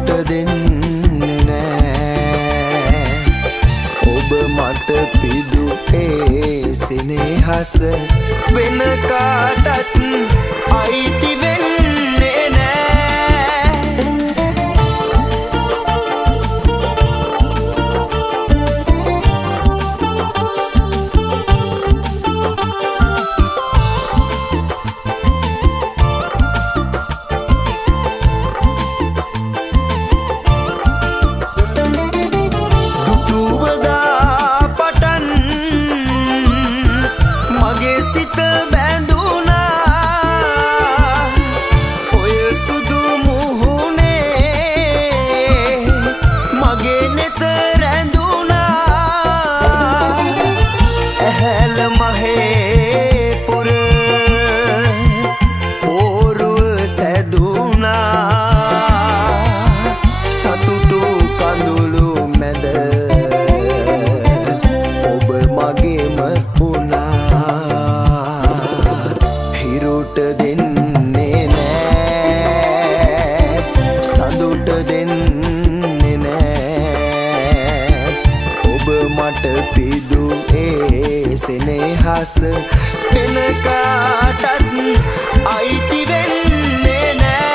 සතුට දෙන්නේ නෑ. ඔබ මට පිදුවේ සෙනෙහස වෙන කාටත් අයිති වෙන්නේ නෑ. සෙනෙහස වෙන කාටත් අයිති වෙන්නේ නෑ.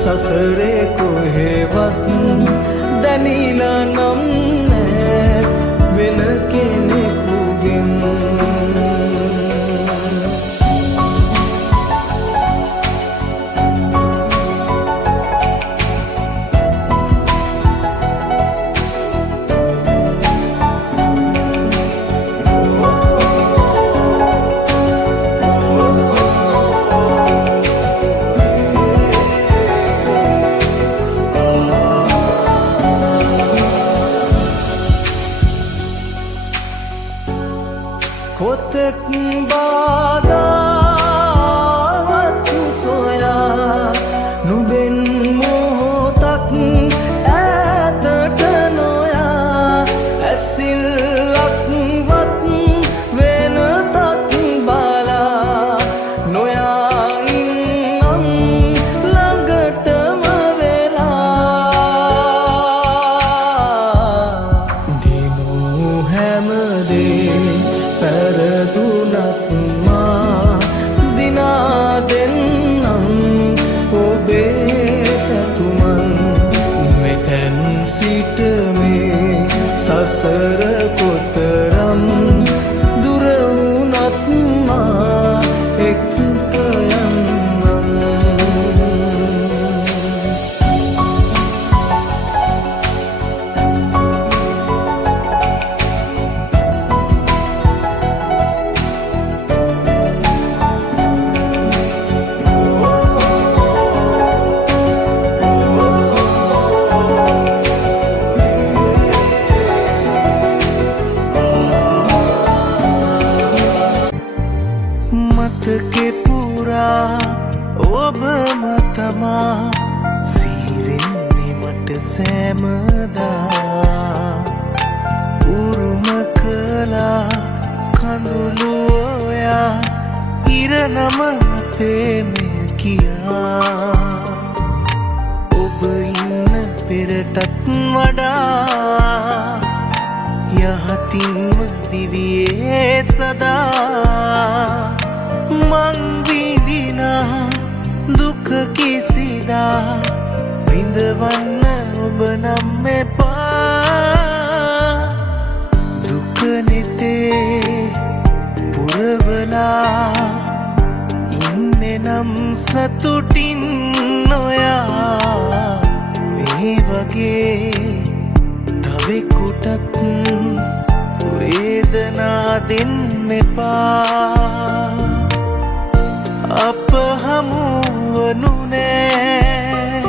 සසරේ කොහෙවත් දැනීලා නම් නෑ වෙන කෙනෙකුගෙන්. සසර කොතරම් දුර වුණත් මා එක්ක යන්නම්. මතකෙ පුරා ඔබම තමා සිහිවෙන්නේ මට සෑමදා. උරුම කළා කඳුළු ඔයා ඉරනම පේමය කියා. ඔබ ඉන්න පෙරටත් වඩා යහතින්ම දිවියේ සදා මං විඳිනා දුක කිසිදා විඳවන්න ඔබ නම් එපා. දුක නෙතේ පුරවලා ඉන්නේ නම් සතුටින් නොයා. මේ වගේ තවෙකුටත් වේදනා දෙන්න එපා. අප හමුවනු නෑ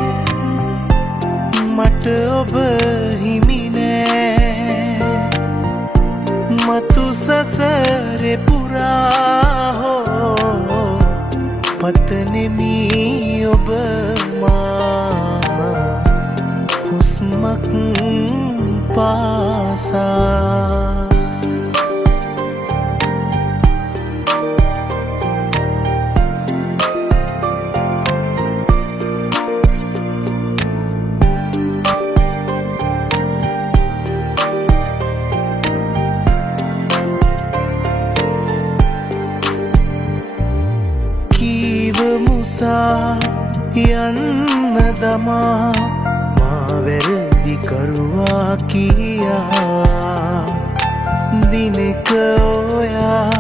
මට ඔබ හිමි නෑ. මතු සසරේ පුරා හෝ පතනෙමි ඔබ මා හුස්මක් පාසා. යන්න දමා මා වැරදි කරුවා කියා. දිනක ඔයා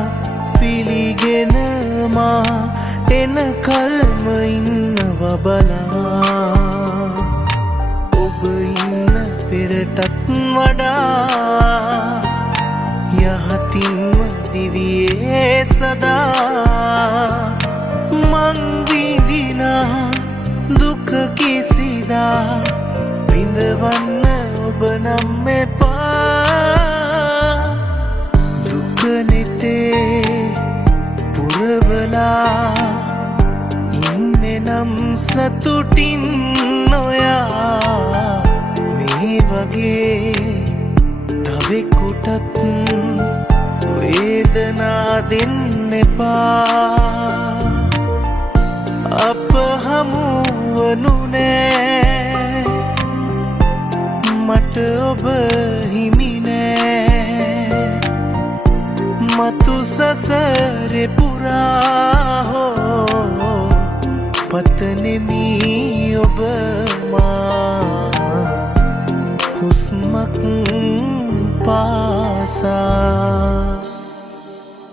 පිළිගෙන මා එන කල්ම ඉන්නව බලා. ඔබ ඉන්න පෙරටත් වඩා යහතින්ම දිවියේ සදා මං විඳිනා දුක කිසිදා විඳවන්න ඔබ නම් එපා. දුක නෙතේ පුරවලා ඉන්නේ නම් සතුටින් නොයා. මේ වගේ තවෙකුටත් වේදනා දෙන්න එපා. අප හමුවනු නෑ මට ඔබ හිමි නෑ. මතු සසරේ පුරා හෝ පතනෙමි ඔබ මා හුස්මක් පාසා.